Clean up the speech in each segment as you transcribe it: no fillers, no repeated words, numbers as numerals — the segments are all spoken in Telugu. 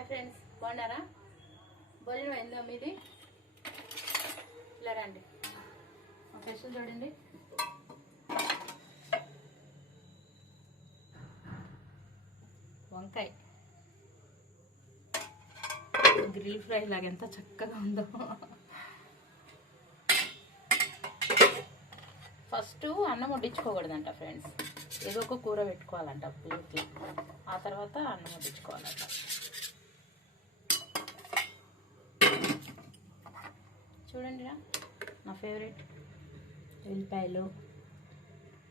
హాయ్ ఫ్రెండ్స్, బాగున్నారా? భోజనం అయిందా మీది? ఇలా రండి, మా స్పెషల్ చూడండి. వంకాయ గ్రిల్ ఫ్రై లాగా ఎంత చక్కగా ఉందో. ఫస్ట్ అన్నం వడ్డించుకోకూడదంట ఫ్రెండ్స్, ఏదో ఒక కూర పెట్టుకోవాలంట ప్లేట్లో, ఆ తర్వాత అన్నం వడ్డించుకోవాలంట. చూడండి నా ఫేవరెట్ ఎల్లిపాయలు.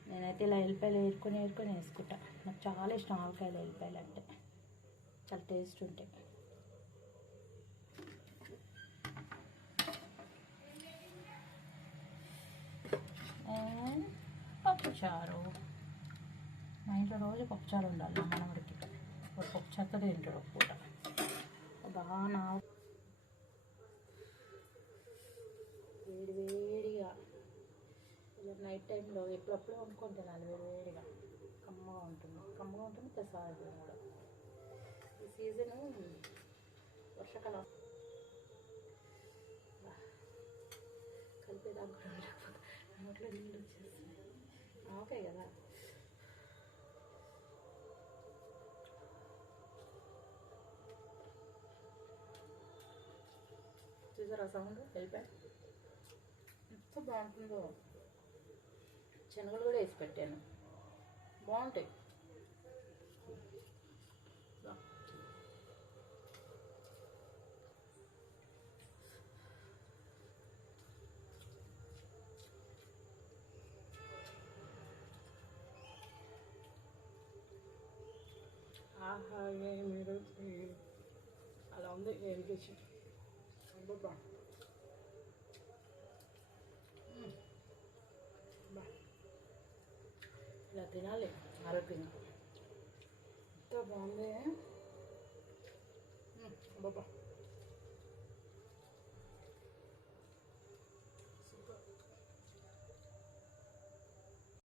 నేనైతే ఇలా ఎల్లిపాయలు ఏరుకొని వేసుకుంటా. నాకు చాలా ఇష్టం ఆవకాయలు, ఎల్లిపాయలు అంటే చాలా టేస్ట్ ఉంటాయి. పప్పుచారు, మా ఇంట్లో రోజు పప్పుచారు ఉండాలి. మనవడికి పప్పుచారుతో తింటాడు పూట. బాగా వేడిగా ఇలా నైట్ టైంలో ఎప్పుడప్పుడు వండుకొని తినాలి. వేడిగా కమ్మగా ఉంటుంది ప్లస్ ఆరోగ్యం కూడా. ఈ సీజను వర్షాకాలం కలిపేదాకా కూడా లేకపోతే నోట్లో నీళ్ళు వచ్చేస్తున్నాయి. ఆవకాయ కదా. చూసారా సౌండ్? వెళ్ళిపోయా ఎంత బాగుంటుందో. శనగలు కూడా వేసి పెట్టాను, బాగుంటాయి. ఆహా, మీరు అలా ఉంది ఇరిగేషన్. బా ఇలా తినాలి ఆరోగ్యంగా. ఎంత బాగుంది బాబా.